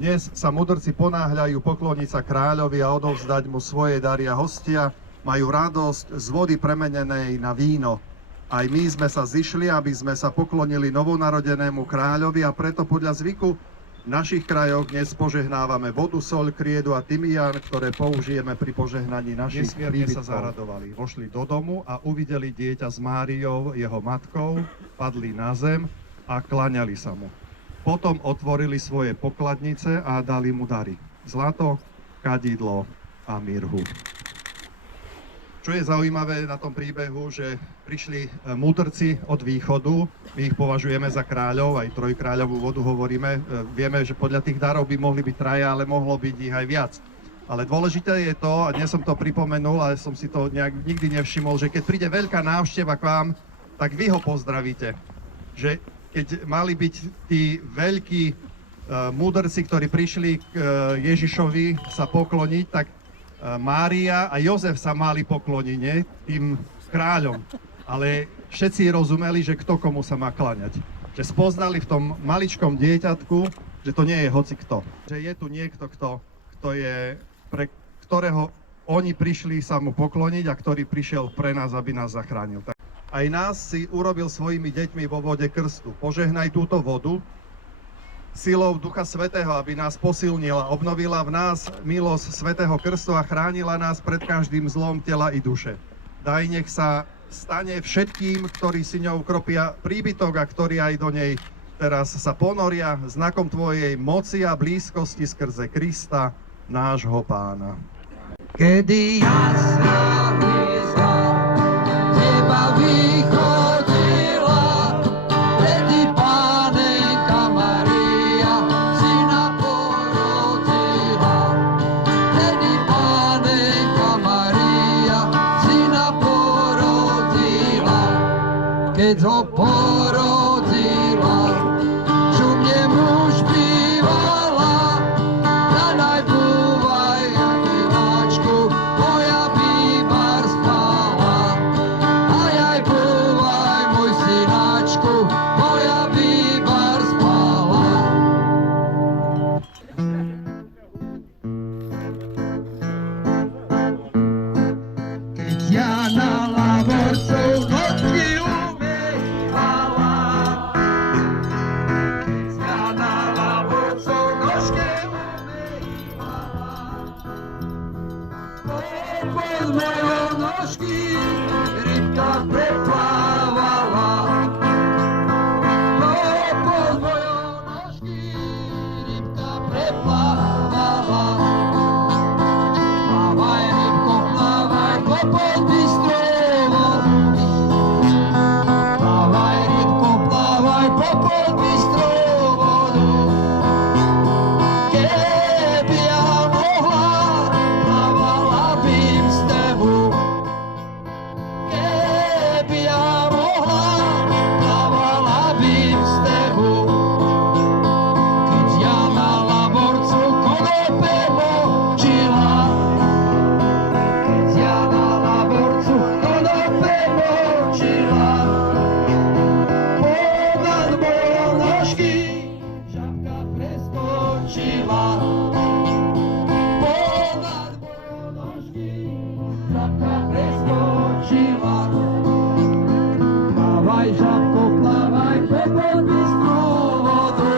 Dnes sa mudrci ponáhľajú pokloniť sa kráľovi a odovzdať mu svoje dary a hostia majú radosť z vody premenenej na víno. Aj my sme sa zišli, aby sme sa poklonili novonarodenému kráľovi a preto podľa zvyku v našich krajoch dnes požehnávame vodu, soľ, kriedu a tymián, ktoré použijeme pri požehnaní našich Nesmierne príbytkov. sa zaradovali. Vošli do domu a uvideli dieťa s Máriou, jeho matkou, padli na zem a klaňali sa mu. Potom otvorili svoje pokladnice a dali mu dary. Zlato, kadidlo a mirhu. Čo je zaujímavé na tom príbehu, že prišli múdrci od východu, my ich považujeme za kráľov, aj trojkráľovú vodu hovoríme, vieme, že podľa tých darov by mohli byť traja, ale mohlo byť ich aj viac. Ale dôležité je to, a dnes som to pripomenul, ale som si to nikdy nevšimol, že keď príde veľká návšteva k vám, tak vy ho pozdravíte. Že keď mali byť tí veľkí múdrci, ktorí prišli k Ježišovi sa pokloniť, tak Mária a Jozef sa mali pokloniť, nie? Tým kráľom. Ale všetci rozumeli, že kto komu sa má kláňať. Že spoznali v tom maličkom dieťatku, že to nie je hocikto. Že je tu niekto, pre ktorého oni prišli sa mu pokloniť a ktorý prišiel pre nás, aby nás zachránil. Aj nás si urobil svojimi deťmi vo vode krstu. Požehnaj túto vodu silou Ducha Svätého, aby nás posilnila, obnovila v nás milosť Svätého Krstu a chránila nás pred každým zlom tela i duše. Daj, nech sa stane všetkým, ktorí si ňou kropia príbytok a ktorí aj do nej teraz sa ponoria znakom Tvojej moci a blízkosti skrze Krista, nášho Pána. Kedy jasná hviezda z neba vychodila, vtedy Pánenka Mária syna porodila. Vtedy Pánenka Mária syna porodila. Keď ho porodila, šumne muž bývala, na najbúvaj ináčku, moja bývar spala. Aj aj búvaj, môj synáčku, moja bývar spala. Keď Jana Lavorcov nocky umývala, keď Jana Lavorcov nožke umývala, pod mojou nožky rybka preplávala. Pod mojou nožky rybka preplávala. Plávaj, rybko, plávaj, popod bystrou vodu. Plávaj, rybko, plávaj, popod bystrou vodu. Keby ja mohla, plávala bym s tebou. Keby ja mohla, plávala bym s tebou. Keď ja na Lavorcu konope močila, keď ja na Lavorcu konope močila, ponad moje nožky žabka preskočila. Ponad moje nožky žabka preskočila. Plávaj, žabko, plávaj, popod bystrou vodu.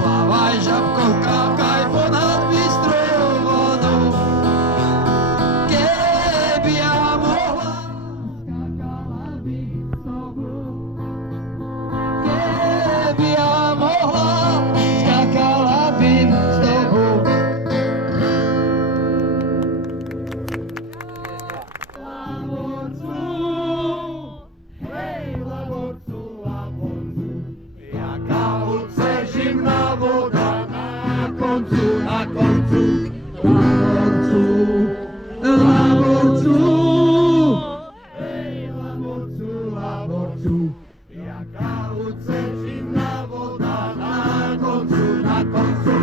Plávaj, žabko, skákaj ponad bystrou vodu. Keby ja mohla, skákala by s tobou. Keby ja mohla, skákala by s tobou. Lavorcu, hej, Lavorcu, Lavorcu, jaká oce živná voda na koncu, na koncu. Lavorcu, Lavorcu, hej, Lavorcu, Lavorcu, jaká oce živná voda na koncu, na koncu.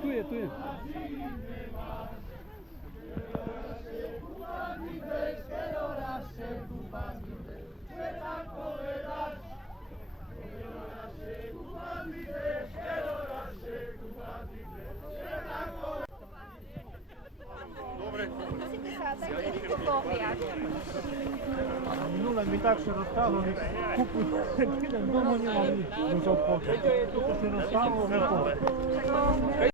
Tu je. Ну, ми так ще розставили, купу вдома не могли, дуже обходити. Тут ще розставили, не